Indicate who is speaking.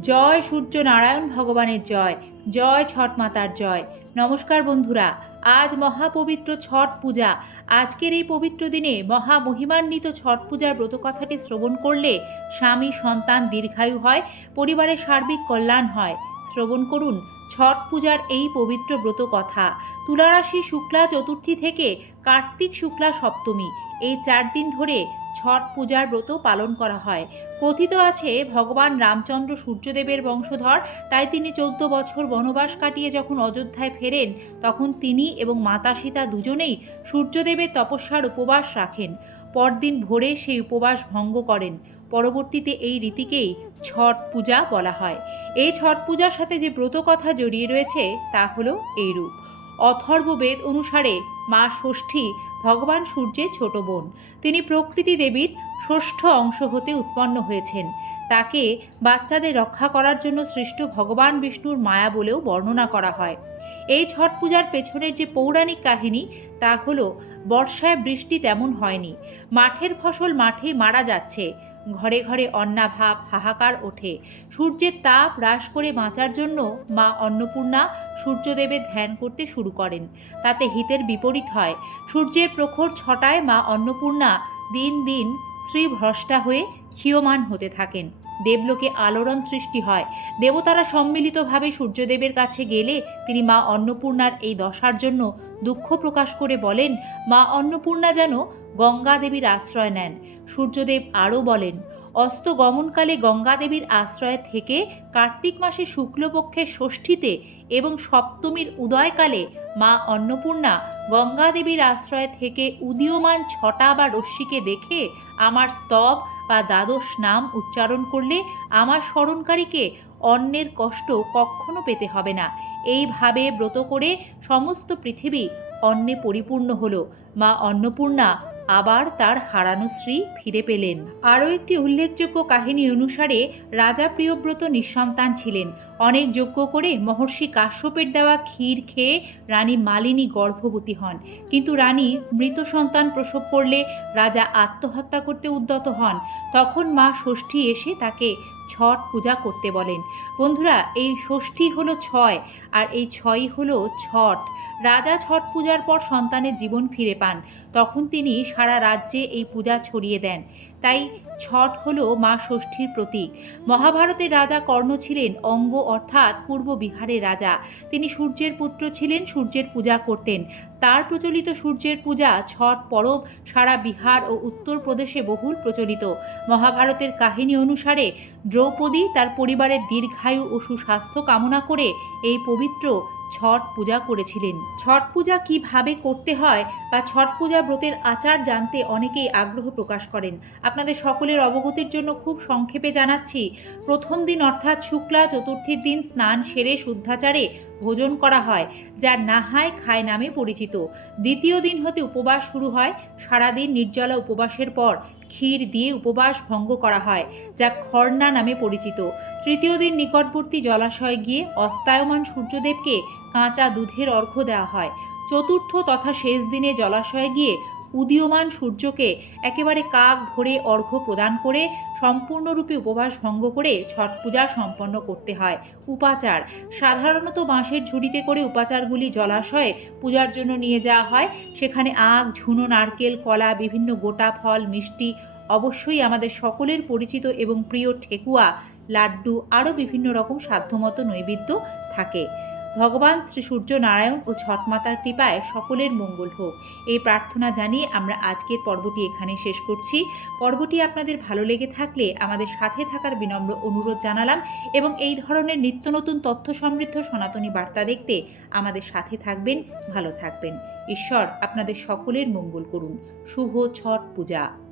Speaker 1: জয় সূর্য নারায়ণ ভগবানের জয় জয় ছট মাতার জয়। নমস্কার বন্ধুরা, আজ মহাপবিত্র ছট পূজা। আজকের এই পবিত্র দিনে মহা মহিমান্বিত ছট পূজার ব্রতকথাটি শ্রবণ করলে স্বামী, সন্তান দীর্ঘায়ু হয়, পরিবারের সার্বিক কল্যাণ হয়। শ্রবণ করুন ছট পূজার এই পবিত্র ব্রত কথা তুলারাশি শুক্লা চতুর্থী থেকে কার্তিক শুক্লা সপ্তমী। এই চার দিন ধরে ছট পূজার ব্রত পালন করা হয়। কথিত আছে, ভগবান রামচন্দ্র সূর্যদেবের বংশধর, তাই তিনি চৌদ্দ বছর বনবাস কাটিয়ে যখন অযোধ্যায় ফেরেন, তখন তিনি এবং মাতা সীতা দুজনেই সূর্যদেবের তপস্যার উপবাস রাখেন। পরদিন ভোরে সেই উপবাস ভঙ্গ করেন। পরবর্তীতে এই রীতিকেই ছট পূজা বলা হয়। এই ছট পূজার সাথে যে ব্রত কথা জড়িয়ে রয়েছে, তা হলো এইরূপ। অথর্ববেদ অনুসারে মা ষষ্ঠী ভগবান সূর্যের ছোট বোন। তিনি প্রকৃতি দেবীর ষষ্ঠ অংশ হতে উৎপন্ন হয়েছেন। তাকে বাচ্চাদের রক্ষা করার জন্য সৃষ্ট ভগবান বিষ্ণুর মায়া বলেও বর্ণনা করা হয়। এই ছট পূজার পেছনের যে পৌরাণিক কাহিনী, তা হলো, বর্ষায় বৃষ্টি তেমন হয়নি। মাঠের ফসল মাঠে মারা যাচ্ছে। ঘরে ঘরে অন্নাভাব, হাহাকার ওঠে। সূর্যের তাপ হ্রাস করে বাঁচার জন্য মা অন্নপূর্ণা সূর্যদেবের ধ্যান করতে শুরু করেন। তাতে হিতের বিপরীত হয়। সূর্যের প্রখর ছটায় মা অন্নপূর্ণা দিন দিন শ্রীভ্রষ্টা হয়ে ক্ষীয়মান হতে থাকেন। দেবলোকে আলোড়ন সৃষ্টি হয়। দেবতারা সম্মিলিতভাবে সূর্যদেবের কাছে গেলে তিনি মা অন্নপূর্ণার এই দশার জন্য দুঃখ প্রকাশ করে বলেন, মা অন্নপূর্ণা যেন গঙ্গা দেবীর আশ্রয় নেন। সূর্যদেব আরও বলেন, অস্ত গমনকালে গঙ্গা দেবীর আশ্রয় থেকে কার্তিক মাসে শুক্লপক্ষের ষষ্ঠীতে এবং সপ্তমীর উদয়কালে মা অন্নপূর্ণা গঙ্গা দেবীর আশ্রয় থেকে উদীয়মান ছটা বা রশ্মিকে দেখে আমার স্তব বা দ্বাদশ নাম উচ্চারণ করলে আমার স্মরণকারীকে অন্যের কষ্ট কখনো পেতে হবে না। এইভাবে ব্রত করে সমস্ত পৃথিবী অন্নে পরিপূর্ণ হলো। মা অন্নপূর্ণা আবার তার হারানো শ্রী ফিরে পেলেন। আরও একটি উল্লেখযোগ্য কাহিনী অনুসারে রাজা প্রিয়ব্রত নিঃসন্তান ছিলেন। অনেক যোগ্য করে মহর্ষি কাশ্যপের দেওয়া ক্ষীর খেয়ে রানী মালিনী গর্ভবতী হন। কিন্তু রানী মৃত সন্তান প্রসব করলে রাজা আত্মহত্যা করতে উদ্যত হন। তখন মা ষষ্ঠী এসে তাকে ছট পূজা করতে বলেন। বন্ধুরা, এই ষষ্ঠী হলো ছয় আর এই ছয়ই হলো ছট। রাজা ছট পূজার পর সন্তানের জীবন ফিরে পান। তখন তিনি সারা রাজ্যে এই পূজা ছড়িয়ে দেন। তাই ছট হল মা ষষ্ঠীর প্রতীক। মহাভারতের রাজা কর্ণ ছিলেন অঙ্গ অর্থাৎ পূর্ব বিহারের রাজা। তিনি সূর্যের পুত্র ছিলেন, সূর্যের পূজা করতেন। তার প্রচলিত সূর্যের পূজা ছট, পরব, সারা বিহার ও উত্তরপ্রদেশে বহুল প্রচলিত। মহাভারতের কাহিনী অনুসারে দ্রৌপদী তার পরিবারের দীর্ঘায়ু ও সুস্বাস্থ্য কামনা করে এই পবিত্র ছট পূজা করেছিলেন। ছট পূজা কীভাবে করতে হয় বা ছট পূজা ব্রতের আচার জানতে অনেকেই আগ্রহ প্রকাশ করেন। আপনাদের সকলের অবগতির জন্য খুব সংক্ষেপে জানাচ্ছি। প্রথম দিন অর্থাৎ শুক্লা চতুর্থীর দিন স্নান সেরে শুদ্ধাচারে ভোজন করা হয়, যা নাহায় খায় নামে পরিচিত। দ্বিতীয় দিন হতে উপবাস শুরু হয়, সারাদিন নির্জলা উপবাসের পর ক্ষীর দিয়ে উপবাস ভঙ্গ করা হয়, যা খর্না নামে পরিচিত। তৃতীয় দিন নিকটবর্তী জলাশয়ে গিয়ে অস্তায়মান সূর্যদেবকে কাঁচা দুধের অর্ঘ্য দেওয়া হয়। চতুর্থ তথা শেষ দিনে জলাশয়ে গিয়ে উদীয়মান সূর্যকে একেবারে কাক ভরে অর্ঘ্য প্রদান করে সম্পূর্ণরূপে উপবাস ভঙ্গ করে ছট পূজা সম্পন্ন করতে হয়। উপাচার, সাধারণত বাঁশের ঝুড়িতে করে উপাচারগুলি জলাশয়ে পূজার জন্য নিয়ে যাওয়া হয়। সেখানে আখ, ঝুনো, নারকেল, কলা, বিভিন্ন গোটা ফল, মিষ্টি, অবশ্যই আমাদের সকলের পরিচিত এবং প্রিয় ঠেকুয়া, লাড্ডু, আরও বিভিন্ন রকম সাধ্যমতো নৈবেদ্য থাকে। ভগবান শ্রী সূর্য নারায়ণ ও ছটমাতার কৃপায় সকলের মঙ্গল হোক। এই প্রার্থনা জানিয়ে আমরা আজকের পর্বটি এখানে শেষ করছি। পর্বটি আপনাদের ভালো লেগে থাকলে আমাদের সাথে থাকার বিনম্র অনুরোধ জানালাম এবং এই ধরনের নিত্য নতুন তথ্য সমৃদ্ধ সনাতনী বার্তা দেখতে আমাদের সাথে থাকবেন, ভালো থাকবেন। ঈশ্বর আপনাদের সকলের মঙ্গল করুন। শুভ ছট পূজা।